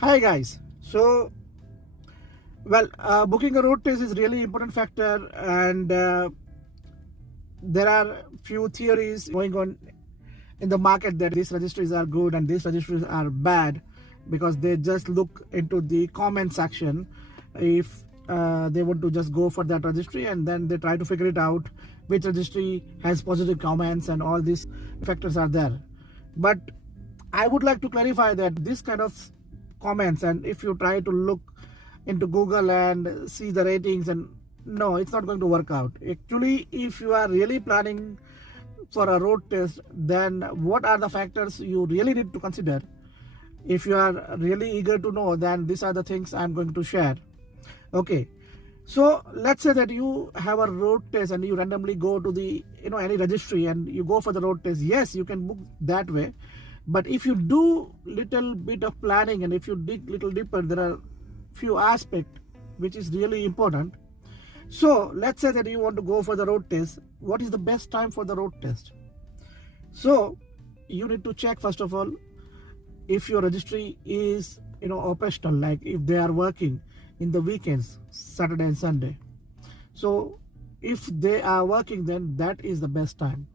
Hi guys. Booking a road test is really important factor, and there are few theories going on in the market that these registries are good and these registries are bad because they just look into the comment section if they want to just go for that registry, and then they try to figure it out which registry has positive comments and all these factors are there. But I would like to clarify that this kind of comments, and if you try to look into Google and see the ratings, and no, it's not going to work out. Actually, if you are really planning for a road test, then what are the factors you really need to consider? If you are really eager to know, then these are the things I'm going to share. Okay, so let's say that you have a road test and you randomly go to the any registry and you go for the road test. Yes, you can book that way, but if you do little bit of planning and if you dig little deeper, there are few aspects which is really important. So let's say that you want to go for the road test. What is the best time for the road test? So you need to check first of all if your registry is operational, like if they are working in the weekends, Saturday and Sunday. So if they are working, then that is the best time.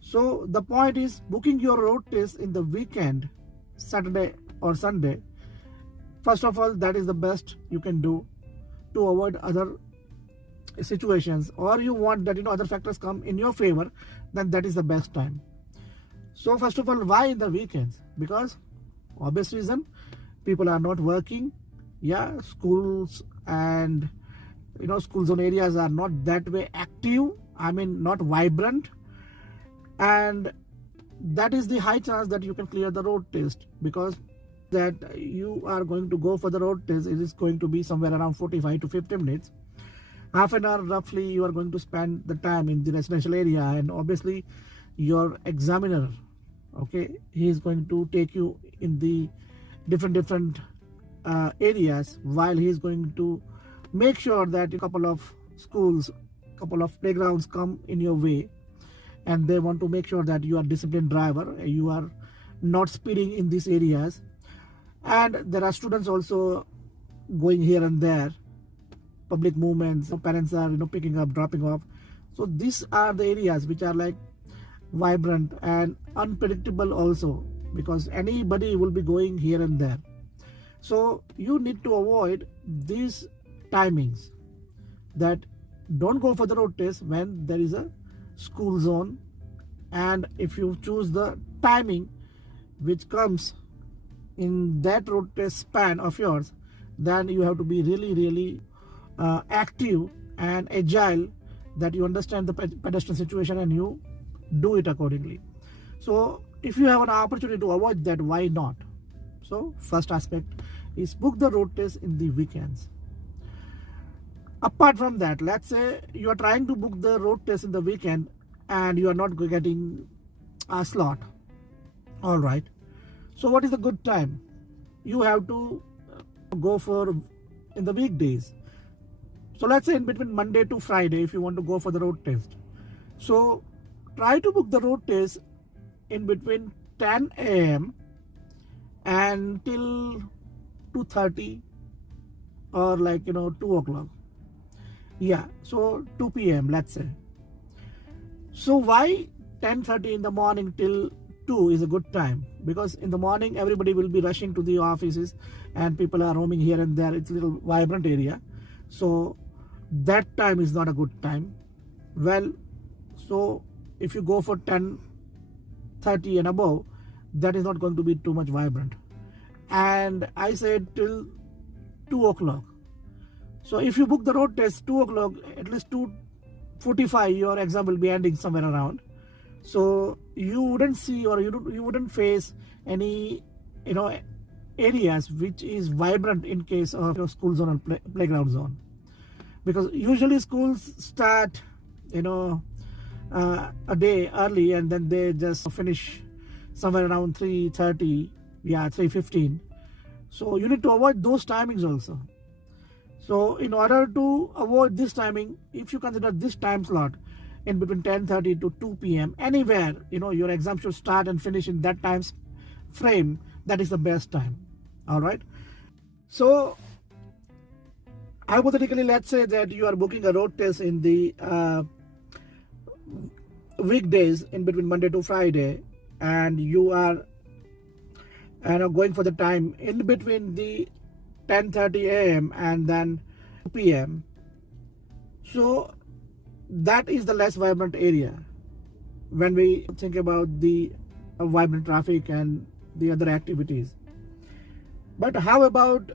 So the point is, booking your road test in the weekend, Saturday or Sunday, first of all, that is the best you can do to avoid other situations, or you want that other factors come in your favor, then that is the best time. So first of all, why in the weekends? Because obvious reason, people are not working. Yeah, schools and school zone areas are not that way active, I mean not vibrant, and that is the high chance that you can clear the road test, because that you are going to go for the road test, it is going to be somewhere around 45 to 50 minutes, half an hour roughly you are going to spend the time in the residential area, and obviously your examiner, okay, he is going to take you in the different areas, while he is going to make sure that a couple of schools, couple of playgrounds come in your way, and they want to make sure that you are disciplined driver, you are not speeding in these areas. And there are students also going here and there, public movements, parents are picking up, dropping off. So these are the areas which are like vibrant and unpredictable also, because anybody will be going here and there. So you need to avoid these timings, that don't go for the road test when there is a school zone, and if you choose the timing which comes in that road test span of yours, then you have to be really active and agile, that you understand the pedestrian situation and you do it accordingly. So if you have an opportunity to avoid that, why not? So first aspect is book the road test in the weekends. Apart from that, let's say you are trying to book the road test in the weekend and you are not getting a slot. All right, so what is the good time? You have to go for in the weekdays. So let's say in between Monday to Friday, if you want to go for the road test, so try to book the road test in between 10 a.m. until 2:30 or 2 o'clock. Yeah, so 2 p.m. let's say. So why 10:30 in the morning till 2 is a good time? Because in the morning everybody will be rushing to the offices and people are roaming here and there. It's a little vibrant area, so that time is not a good time. Well, so if you go for 10:30 and above, that is not going to be too much vibrant. And I said till 2 o'clock. So if you book the road test 2 o'clock, at least 2:45 your exam will be ending somewhere around. So you wouldn't see, or you wouldn't face any areas which is vibrant in case of school zone and playground zone, because usually schools start a day early and then they just finish somewhere around 3:30, 3:15. So you need to avoid those timings also. So in order to avoid this timing, if you consider this time slot in between 10:30 to 2 p.m. anywhere, your exam should start and finish in that time frame, that is the best time. All right. So hypothetically, let's say that you are booking a road test in the weekdays in between Monday to Friday, and you are going for the time in between the 10:30 a.m. and then 2 p.m. So that is the less vibrant area when we think about the vibrant traffic and the other activities. But how about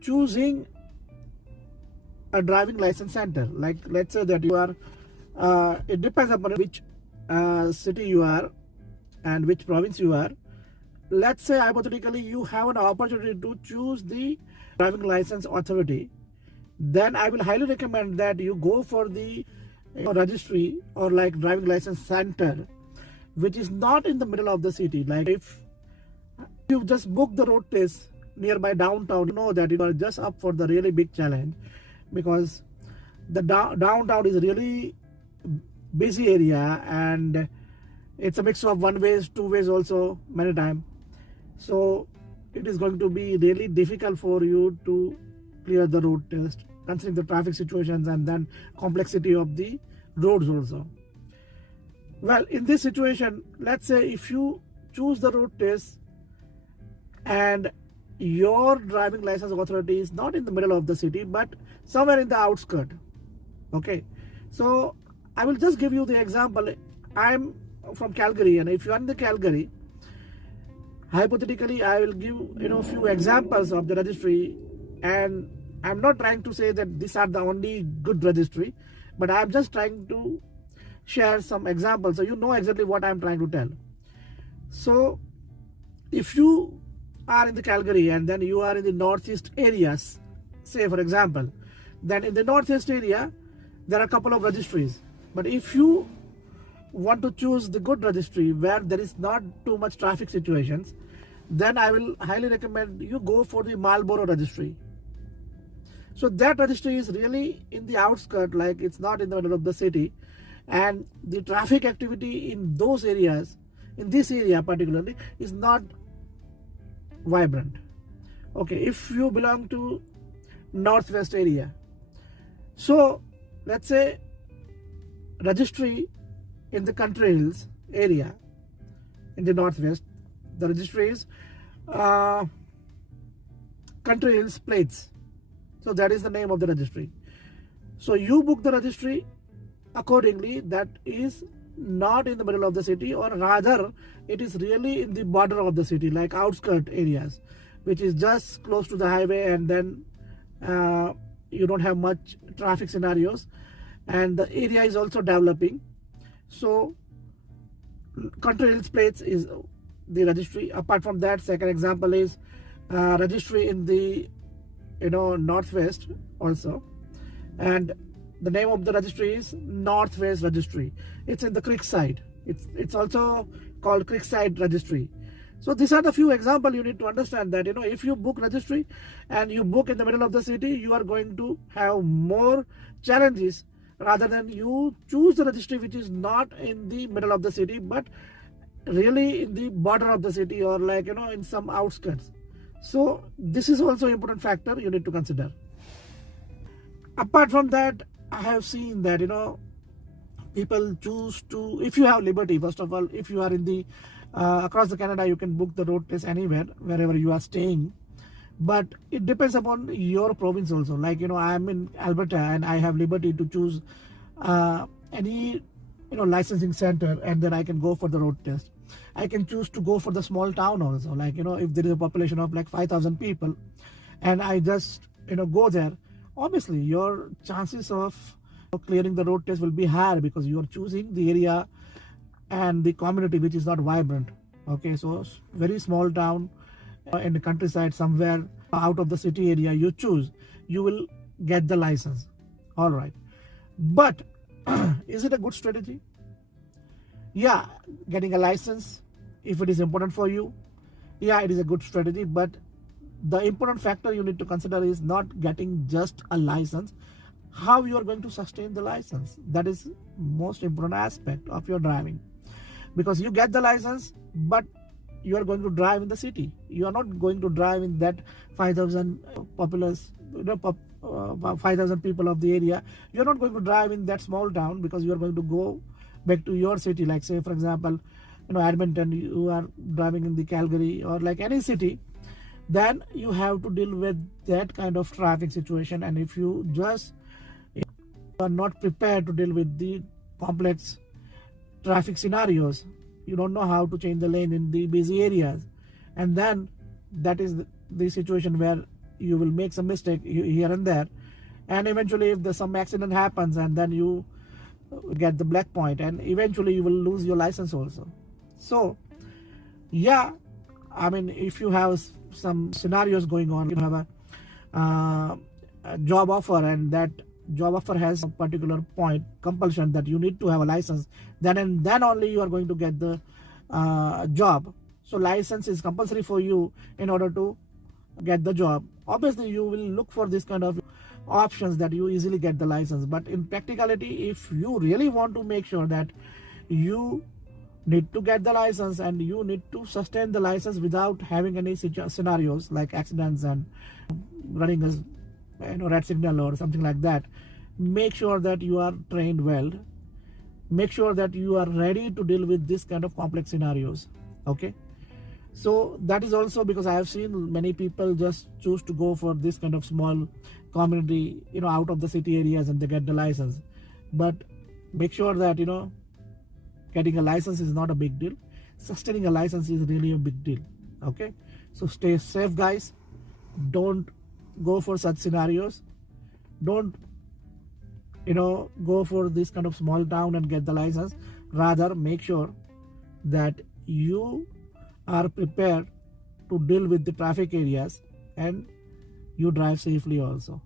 choosing a driving license center? Like, let's say that you are, it depends upon which city you are and which province you are. Let's say hypothetically you have an opportunity to choose the driving license authority, then I will highly recommend that you go for the registry or like driving license center which is not in the middle of the city. Like if you just book the road test nearby downtown, you know that you are just up for the really big challenge, because the downtown is really busy area and it's a mix of one ways, two ways also many times. So it is going to be really difficult for you to clear the road test, considering the traffic situations and then complexity of the roads also. Well, in this situation, let's say if you choose the road test and your driving license authority is not in the middle of the city but somewhere in the outskirts. Okay, so I will just give you the example. I'm from Calgary, and if you are in the Calgary, hypothetically I will give few examples of the registry, and I'm not trying to say that these are the only good registry, but I'm just trying to share some examples so you know exactly what I'm trying to tell. So if you are in the Calgary and then you are in the northeast areas, say for example, then in the northeast area there are a couple of registries. But if you want to choose the good registry where there is not too much traffic situations, then I will highly recommend you go for the Marlborough registry. So that registry is really in the outskirts, like it's not in the middle of the city, and the traffic activity in those areas, in this area particularly, is not vibrant. Okay, if you belong to northwest area, so let's say registry in the Country Hills area in the northwest, the registry is Country Hills Plates. So that is the name of the registry. So you book the registry accordingly, that is not in the middle of the city, or rather it is really in the border of the city, like outskirt areas, which is just close to the highway, and then you don't have much traffic scenarios, and the area is also developing. So Country Hills Plates is the registry. Apart from that, second example is registry in the northwest also, and the name of the registry is Northwest Registry. It's in the Creekside. It's also called Creekside Registry. So these are the few examples you need to understand that if you book registry and you book in the middle of the city, you are going to have more challenges rather than you choose the registry which is not in the middle of the city but really in the border of the city, or like in some outskirts. So this is also an important factor you need to consider. Apart from that, I have seen that people choose to, if you have liberty, first of all, if you are in the across the Canada, you can book the road test anywhere, wherever you are staying. But it depends upon your province also. Like I am in Alberta and I have liberty to choose any licensing center, and then I can go for the road test. I can choose to go for the small town also, like if there is a population of like 5,000 people and I just go there. Obviously your chances of clearing the road test will be higher because you are choosing the area and the community which is not vibrant. Okay, so very small town in the countryside, somewhere out of the city area you choose, you will get the license. All right, but is it a good strategy? Yeah, getting a license, if it is important for you, yeah, it is a good strategy. But the important factor you need to consider is not getting just a license, how you are going to sustain the license. That is most important aspect of your driving, because you get the license, but you are going to drive in the city. You are not going to drive in that 5,000 populace, 5,000 people of the area. You are not going to drive in that small town, because you are going to go back to your city. Like say for example, Edmonton, you are driving in the Calgary or like any city, then you have to deal with that kind of traffic situation. And if you just are not prepared to deal with the complex traffic scenarios, you don't know how to change the lane in the busy areas, and then that is the situation where you will make some mistake here and there, and eventually if there's some accident happens, and then you get the black point, and eventually you will lose your license also. So yeah, I mean, if you have some scenarios going on, you have a job offer, and that job offer has a particular point compulsion that you need to have a license, then and then only you are going to get the job. So license is compulsory for you in order to get the job. Obviously you will look for this kind of options that you easily get the license, but in practicality, if you really want to make sure that you need to get the license and you need to sustain the license without having any scenarios like accidents and running a red signal or something like that, make sure that you are trained well, make sure that you are ready to deal with this kind of complex scenarios. Okay, so that is also because I have seen many people just choose to go for this kind of small community, out of the city areas, and they get the license. But make sure that getting a license is not a big deal. Sustaining a license is really a big deal. Okay, so stay safe, guys. Don't go for such scenarios. Don't go for this kind of small town and get the license. Rather, make sure that you are prepared to deal with the traffic areas and you drive safely also.